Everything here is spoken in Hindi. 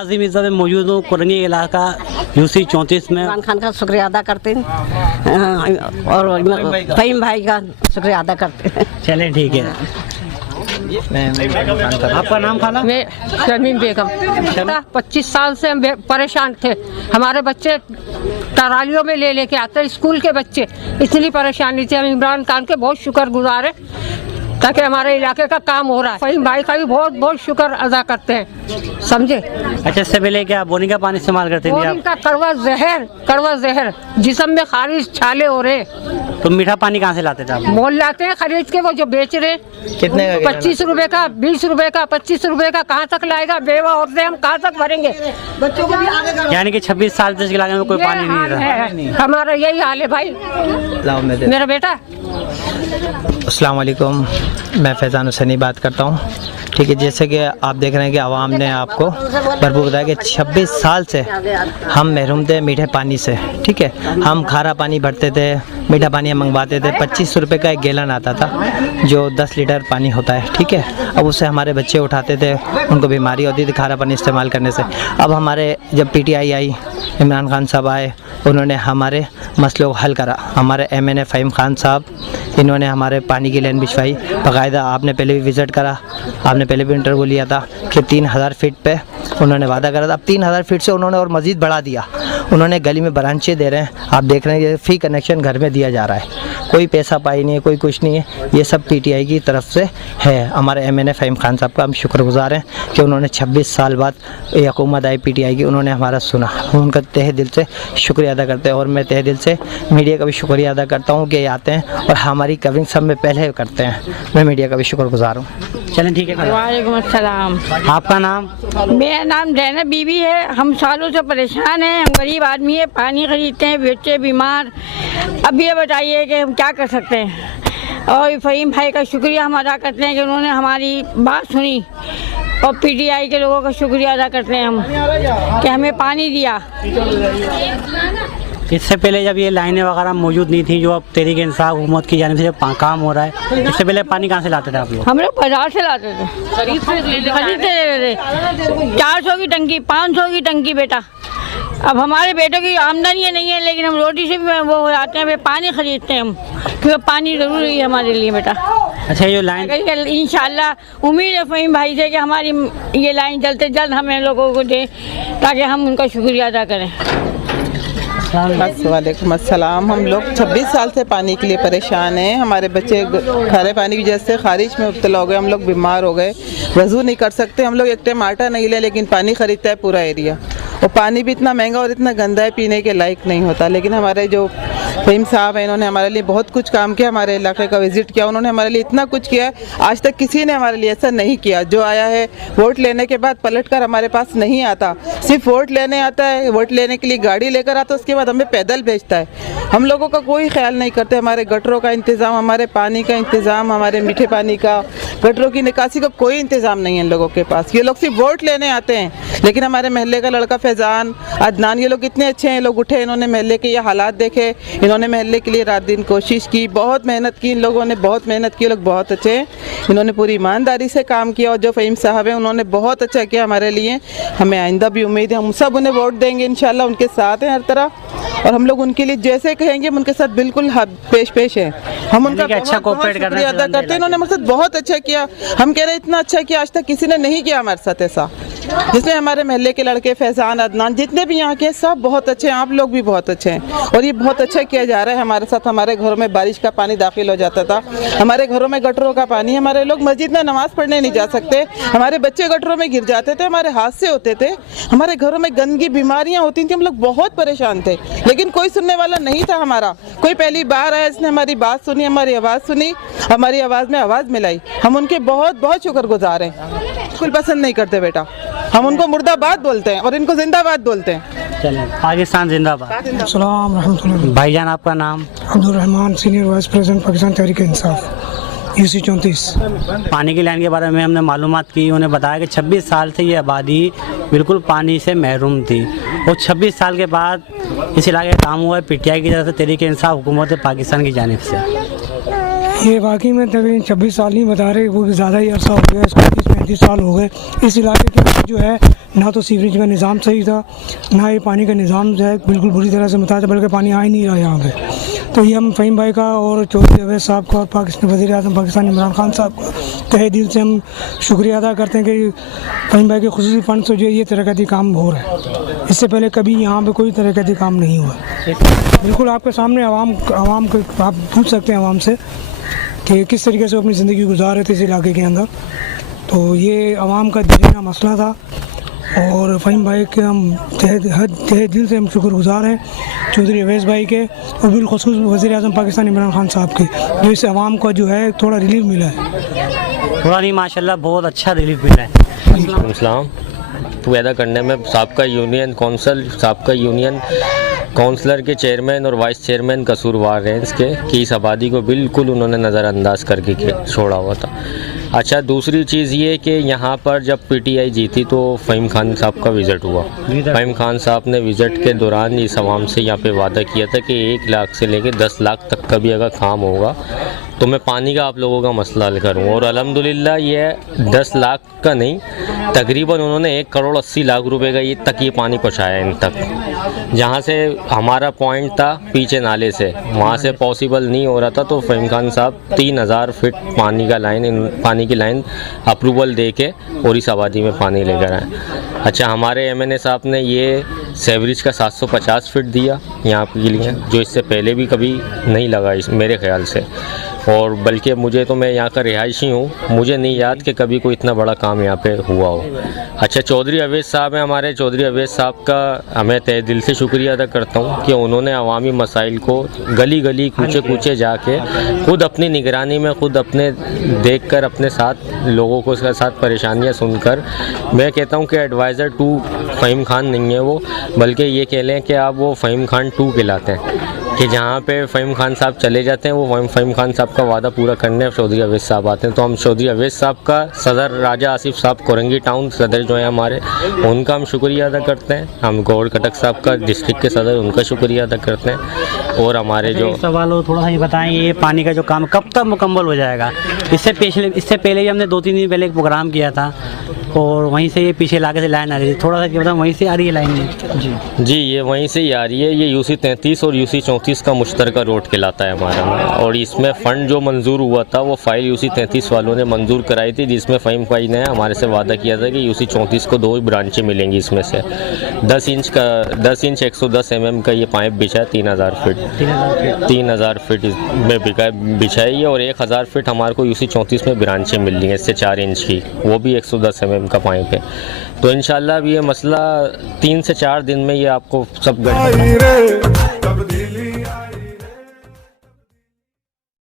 आज़िम इस समय मौजूद हूँ कुरंगी इलाका यूसी 34 में। इमरान खान का शुक्रिया अदा करते हैं और फहीम भाई का शुक्रिया अदा करते हैं। चलें ठीक है। आपका नाम खाला? मैं शर्मीन बेगम। 25 साल से हम परेशान थे। हमारे बच्चे ट्रालियों में ले लेके आते, स्कूल के बच्चे, इतनी परेशानी थी। हम इमरान खान के बहुत शुक्रगुजार हैं ताकि हमारे इलाके का काम हो रहा है। फहीम भाई का भी बहुत बहुत शुक्र अदा करते हैं, समझे। अच्छा, इससे पहले क्या बोरिंग का पानी इस्तेमाल करते थे आप? बोरिंग का कड़वा जहर जिस्म में खारिज छाले हो रहे। तो मीठा पानी कहाँ से लाते थे आप? मोल लाते हैं खरीद के, वो जो बेच रहे। कितने का? 25 रुपए का, 20 रुपए का, 25 रुपए का। कहाँ तक लाएगा बेवा औरतें, हम कहाँ तक भरेंगे? बच्चों को भी आगे, यानी कि 26 साल से इस इलाके में कोई पानी नहीं रहा। हमारा यही हाल है भाई। मेरा बेटा। अस्सलाम वालेकुम, मैं फैज़ान हुसैनी बात करता हूँ। ठीक है, जैसे कि आप देख रहे हैं कि आवाम ने आपको भरपूर बताया कि 26 साल से हम महरूम थे मीठे पानी से। ठीक है, हम खारा पानी भरते थे, मीठा पानी हम मंगवाते थे। 25 रुपए का एक गैलन आता था जो 10 लीटर पानी होता है। ठीक है, अब उससे हमारे बच्चे उठाते थे, उनको बीमारी होती थी खारा पानी इस्तेमाल करने से। अब हमारे जब PTI आई, इमरान खान साहब आए, उन्होंने हमारे मसलों को हल करा। हमारे MNA फहीम खान साहब, इन्होंने हमारे पानी की लाइन बिछवाई बाकायदा। आपने पहले भी विज़िट करा, आपने पहले भी इंटरव्यू लिया था कि 3000 फीट पे उन्होंने वादा करा था। अब 3000 फीट से उन्होंने और मज़ीद बढ़ा दिया। उन्होंने गली में ब्रांचें दे रहे हैं, आप देख रहे हैं ये फ्री कनेक्शन घर में दिया जा रहा है। कोई पैसा पाई नहीं है, कोई कुछ नहीं है, ये सब PTI की तरफ से है। हमारे MNA फहीम खान साहब का हम शुक्रगुजार हैं कि उन्होंने 26 साल बाद ये हुकूमत आई PTI की, उन्होंने हमारा सुना। हम उनका तहे दिल से शुक्रिया अदा करते हैं और मैं तहे दिल से मीडिया का भी शुक्रिया अदा करता हूँ कि ये आते हैं और हमारी कवरिंग सब में पहले करते हैं। मैं मीडिया का भी शुक्रगुजार हूँ। चलें ठीक है। वालेकुम अस्सलाम। आपका नाम? मेरा नाम जैनब बीबी है। हम सालों से परेशान हैं, हम गरीब आदमी है, पानी खरीदते हैं, बच्चे बीमार। अब ये बताइए कि हम क्या कर सकते हैं। और फहीम भाई का शुक्रिया हम अदा करते हैं कि उन्होंने हमारी बात सुनी, और PTI के लोगों का शुक्रिया अदा करते हैं हम कि हमें पानी दिया। इससे पहले जब ये लाइनें वगैरह मौजूद नहीं थी, जो अब तहरीक इंसाफ हुकूमत की जानिब से जब काम हो रहा है, इससे पहले पानी कहाँ से लाते थे आप लोग? हम लोग बाजार से लाते थे, खरीदते थे। 400 की टंकी, 500 की टंकी बेटा। अब हमारे बेटों की आमदनी नहीं है, लेकिन हम रोटी से भी वो आते हैं, पानी खरीदते हैं हम, क्योंकि पानी ज़रूरी है हमारे लिए बेटा। अच्छा, ये लाइन इंशाल्लाह उम्मीद है फहीम भाई से कि हमारी ये लाइन जल्द से जल्द हमें लोगों को दे, ताकि हम उनका शुक्रिया अदा करें। वालेकुम अस्सलाम। हम लोग 26 साल से पानी के लिए परेशान हैं। हमारे बच्चे खारे पानी की वजह से खारिज में मुब्तला हो गए, हम लोग बीमार हो गए, वज़ू नहीं कर सकते। हम लोग एक टाइम आटा नहीं ले, लेकिन पानी ख़रीदता है पूरा एरिया, और पानी भी इतना महंगा और इतना गंदा है, पीने के लायक नहीं होता। लेकिन हमारे जो फहीम साहब हैं, इन्होंने हमारे लिए बहुत कुछ काम किया, हमारे इलाके का विज़िट किया, उन्होंने हमारे लिए इतना कुछ किया। आज तक किसी ने हमारे लिए ऐसा नहीं किया। जो आया है वोट लेने के बाद पलट कर हमारे पास नहीं आता, सिर्फ वोट लेने आता है, वोट लेने के लिए गाड़ी लेकर आता है, उसके बाद हमें पैदल भेजता है। हम लोगों का कोई ख्याल नहीं करते। हमारे गटरों का इंतज़ाम, हमारे पानी का इंतज़ाम, हमारे मीठे पानी का, गटरों की निकासी का कोई इंतज़ाम नहीं है इन लोगों के पास। ये लोग सिर्फ वोट लेने आते हैं। लेकिन हमारे महल्ले का लड़का फैज़ान, अदनान, ये लोग इतने अच्छे हैं। लोग उठे, इन्होंने महल्ले के ये हालात देखे, इन्होंने महल्ले के लिए रात दिन कोशिश की, बहुत मेहनत की। इन लोगों ने बहुत मेहनत की, लोग बहुत अच्छे हैं, इन्होंने पूरी ईमानदारी से काम किया। और जो फहीम साहब हैं, उन्होंने बहुत अच्छा किया हमारे लिए। हमें आइंदा भी उम्मीद है, हम सब उन्हें वोट देंगे इंशाल्लाह, उनके साथ हैं हर तरह, और हम लोग उनके लिए जैसे कहेंगे हम उनके साथ बिल्कुल पेश हैं। हम उनका अच्छा कोऑपरेट शुक्रिया अदा करते हैं। इन्होंने हमारे साथ बहुत अच्छा किया। हम कह रहे हैं इतना अच्छा किया आज तक किसी ने नहीं किया हमारे साथ ऐसा। जिसमें हमारे महल्ले के लड़के फैज़ान, अदनान, जितने भी यहाँ के हैं सब बहुत अच्छे हैं, आप लोग भी बहुत अच्छे हैं, और ये बहुत अच्छा किया जा रहा है हमारे साथ। हमारे घरों में बारिश का पानी दाखिल हो जाता था, हमारे घरों में गटरों का पानी, हमारे लोग मस्जिद में नमाज़ पढ़ने नहीं जा सकते, हमारे बच्चे गटरों में गिर जाते थे, हमारे हादसे होते थे, हमारे घरों में गंदगी, बीमारियाँ होती थी, हम लोग बहुत परेशान थे। लेकिन कोई सुनने वाला नहीं था हमारा। कोई पहली बार आया जिसने हमारी बात सुनी, हमारी आवाज़ सुनी, हमारी आवाज़ में आवाज़ मिलाई। हम उनके बहुत बहुत शुक्रगुजार हैं। बिल्कुल पसंद नहीं करते बेटा, हम उनको मुर्दाबाद बोलते हैं और इनको जिंदाबाद बोलते हैं। चलें, पाकिस्तान जिंदाबाद। अस्सलाम रहमतुल्लाह। भाईजान, आपका नाम? Abdul Rahman, senior vice president Pakistan Tehreek Insaf, UC 34। पानी की लाइन के बारे में हमने मालूमात की, उन्हें बताया कि 26 साल से ये आबादी बिल्कुल पानी से महरूम थी, और 26 साल के बाद इस इलाके का काम हुआ है PTI की तरफ से, तहरीक इंसाफ हुकूमत पाकिस्तान की जानिब से। ये वाकई में तकरीबन 26 साल नहीं बता रहे, वो भी ज़्यादा ही अर्सा हो गया, 35-35 साल हो गए। इस इलाके के जो है ना तो सीवरेज का निज़ाम सही था, ना ये पानी का निज़ाम जो है बिल्कुल बुरी तरह से मुताज़, बल्कि पानी आ ही नहीं रहा यहाँ पे। तो ये हम फ़हीम भाई का और चौधरी अवैस साहब का और पाकिस्तान वज़ीर आज़म पाकिस्तान इमरान खान साहब का तहे दिल से हम शुक्रिया अदा करते हैं कि फ़हीम भाई के खुसूसी फ़ंड से जो ये तरक्याती काम हो रहा है। इससे पहले कभी यहाँ पे कोई तरक्याती काम नहीं हुआ। बिल्कुल आपके सामने आवाम को आप पूछ सकते हैं आवाम से कि किस तरीके से अपनी ज़िंदगी गुजार रहे थे इस इलाके के अंदर। तो ये आवाम का दीना मसला था और फ़हीम भाई के हम तहे दिल से हम शुक्रगुजार हैं, चौधरी अवैस भाई के और बिलखुसूस वज़ीर आज़म पाकिस्तान इमरान खान साहब के, जो इससे आवाम को जो है थोड़ा रिलीफ मिला है। थोड़ा नहीं माशाल्लाह बहुत अच्छा रिलीफ मिला है। इस्लाम पैदा करने में साबका यूनियन कौंसल, साबका यूनियन काउंसलर के चेयरमैन और वाइस चेयरमैन कसूरवार हैं इसके कि इस आबादी को बिल्कुल उन्होंने नज़रअंदाज करके छोड़ा हुआ था। अच्छा, दूसरी चीज़ ये कि यहाँ पर जब पीटीआई जीती तो फ़हीम खान साहब का विज़िट हुआ। फ़हीम खान साहब ने विज़िट के दौरान इस आवाम से यहाँ पे वादा किया था कि 1 लाख से लेकर 10 लाख तक का भी अगर काम होगा तो मैं पानी का आप लोगों का मसला हल करूँगा। और अल्हम्दुलिल्लाह ये 10 लाख का नहीं, तकरीबन उन्होंने 1 करोड़ 80 लाख रुपए का ये पानी पहुँचाया इन तक। जहाँ से हमारा पॉइंट था पीछे नाले से, वहाँ से पॉसिबल नहीं हो रहा था, तो फ़हीम खान साहब 3000 फीट पानी की लाइन अप्रूवल दे के और इस आबादी में पानी लेकर आए। अच्छा, हमारे एमएनए साहब ने ये सेवरेज का 750 फीट दिया यहाँ के लिए, जो इससे पहले भी कभी नहीं लगा मेरे ख्याल से। और बल्कि मैं यहाँ का रिहायशी हूँ, मुझे नहीं याद कि कभी कोई इतना बड़ा काम यहाँ पे हुआ हो। अच्छा, चौधरी अवैस साहब हैं हमारे, चौधरी अवैस साहब का मैं तहे दिल से शुक्रिया अदा करता हूँ कि उन्होंने अवामी मसाइल को गली गली कूचे कूचे जाके खुद अपनी निगरानी में खुद अपने देख कर अपने साथ लोगों को उसके साथ परेशानियाँ सुनकर, मैं कहता हूँ कि एडवाइज़र टू फ़हीम खान नहीं है वो, बल्कि ये कह लें कि आप वो फ़हीम खान 2 कहलाते हैं कि जहाँ पे फ़हीम खान साहब चले जाते हैं वो फ़हीम खान साहब का वादा पूरा करने चौधरी अवैस साहब आते हैं। तो हम चौधरी अवैस साहब का, सदर राजा आसिफ साहब कोरंगी टाउन सदर जो है हमारे, उनका हम शुक्रिया अदा करते हैं। हम गौर कटक साहब का डिस्ट्रिक्ट के सदर, उनका शुक्रिया अदा करते हैं। और हमारे जो सवाल हो थोड़ा सा ये बताएं, ये पानी का जो काम कब तक मुकम्मल हो जाएगा? इससे पहले भी हमने 2-3 दिन पहले एक प्रोग्राम किया था और वहीं से ये पीछे इलाके से लाइन आ रही थी, थोड़ा सा क्या बताऊँ, वहीं से आ रही है लाइन? जी, ये वहीं से ही आ रही है। ये यूसी 33 और यूसी 34 का मुश्तरका रोड कहलाता है हमारा में। और इसमें फ़ंड जो मंजूर हुआ था वो फाइल यूसी 33 वालों ने मंजूर कराई थी, जिसमें फ़हीम भाई ने हमारे से वादा किया था कि यूसी 34 को 2 ब्रांचें मिलेंगी। इसमें से 10 इंच 110 mm का ये पाइप बिछा है 3000 फीट में बिछाई है। और 1000 फीट हमारे को यूसी 34 में ब्रांचें मिल रही हैं इससे 4 इंच की, वो भी 110 mm का पाइप है। तो इंशाल्लाह अब ये मसला 3 से 4 दिन में ये आपको सब